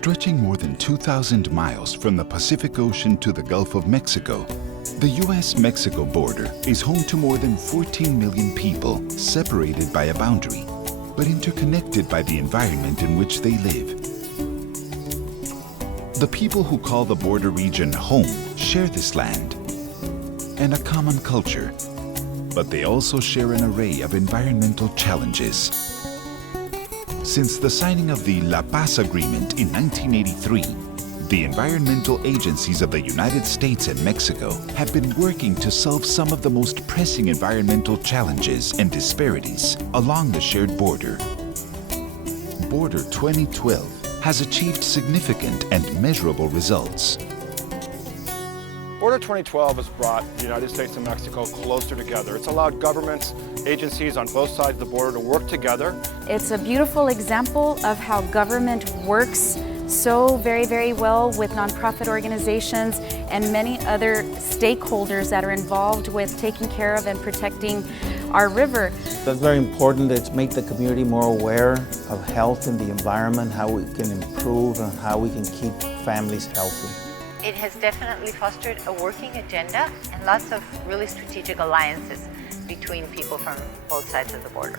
Stretching more than 2,000 miles from the Pacific Ocean to the Gulf of Mexico, the U.S. Mexico border is home to more than 14 million people separated by a boundary, but interconnected by the environment in which they live. The people who call the border region home share this land and a common culture, but they also share an array of environmental challenges. Since the signing of the La Paz Agreement in 1983, the environmental agencies of the United States and Mexico have been working to solve some of the most pressing environmental challenges and disparities along the shared border. Border 2012 has achieved significant and measurable results. Border 2012 has brought the United States and Mexico closer together. It's allowed governments, agencies on both sides of the border to work together. It's a beautiful example of how government works so very well with nonprofit organizations and many other stakeholders that are involved with taking care of and protecting our river. That's very important. It's make the community more aware of health and the environment, how we can improve and how we can keep families healthy. It has definitely fostered a working agenda and lots of really strategic alliances between people from both sides of the border.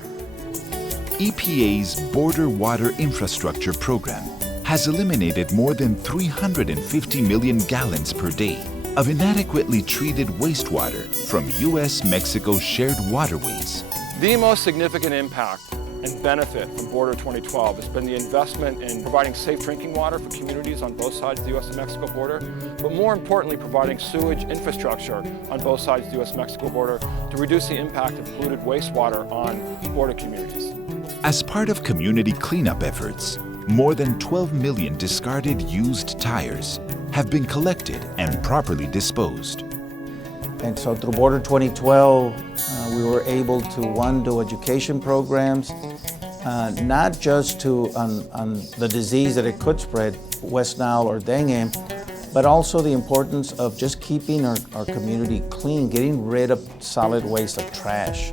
EPA's Border Water Infrastructure Program has eliminated more than 350 million gallons per day of inadequately treated wastewater from U.S. Mexico shared waterways. The most significant impact and benefit from Border 2012 has been the investment in providing safe drinking water for communities on both sides of the U.S. and Mexico border, but more importantly, providing sewage infrastructure on both sides of the U.S. Mexico border to reduce the impact of polluted wastewater on border communities. As part of community cleanup efforts, more than 12 million discarded used tires have been collected and properly disposed. And so through Border 2012, we were able to, one, do education programs, not just on the disease that it could spread, West Nile or dengue, but also the importance of just keeping our community clean, getting rid of solid waste of trash.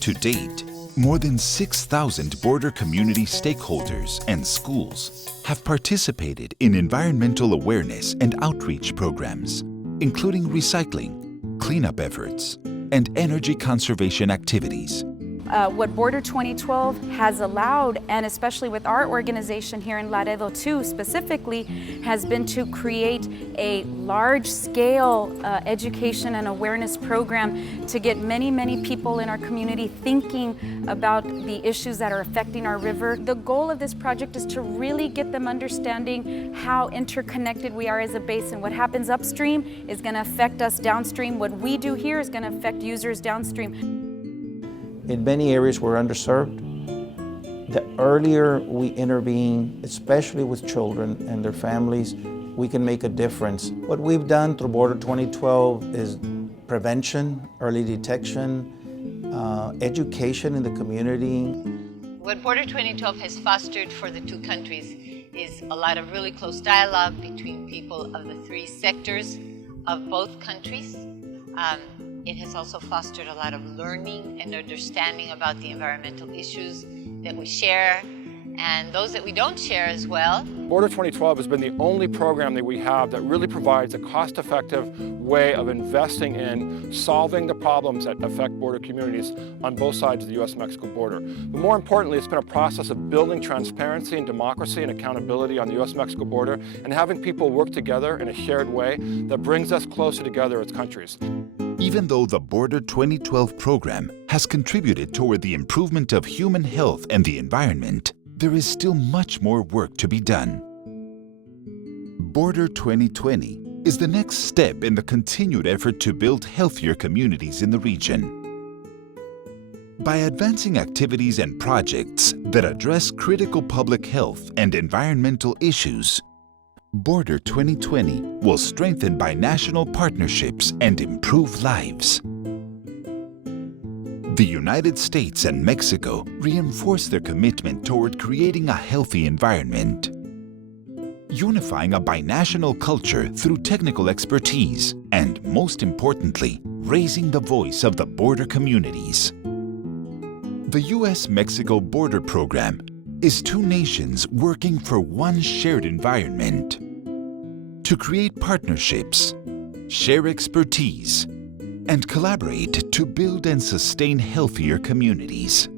To date, more than 6,000 border community stakeholders and schools have participated in environmental awareness and outreach programs, including recycling, cleanup efforts, and energy conservation activities. What Border 2012 has allowed, and especially with our organization here in Laredo too specifically, has been to create a large-scale education and awareness program to get many people in our community thinking about the issues that are affecting our river. The goal of this project is to really get them understanding how interconnected we are as a basin. What happens upstream is going to affect us downstream. What we do here is going to affect users downstream. In many areas we're underserved. The earlier we intervene, especially with children and their families, we can make a difference. What we've done through Border 2012 is prevention, early detection, education in the community. What Border 2012 has fostered for the two countries is a lot of really close dialogue between people of the three sectors of both countries. It has also fostered a lot of learning and understanding about the environmental issues that we share and those that we don't share as well. Border 2012 has been the only program that we have that really provides a cost-effective way of investing in solving the problems that affect border communities on both sides of the U.S.-Mexico border. But more importantly, it's been a process of building transparency and democracy and accountability on the U.S.-Mexico border and having people work together in a shared way that brings us closer together as countries. Even though the Border 2012 program has contributed toward the improvement of human health and the environment, there is still much more work to be done. Border 2020 is the next step in the continued effort to build healthier communities in the region. By advancing activities and projects that address critical public health and environmental issues, Border 2020 will strengthen binational partnerships and improve lives. The United States and Mexico reinforce their commitment toward creating a healthy environment, unifying a binational culture through technical expertise, and most importantly, raising the voice of the border communities. The U.S.-Mexico Border Program is two nations working for one shared environment to create partnerships, share expertise, and collaborate to build and sustain healthier communities.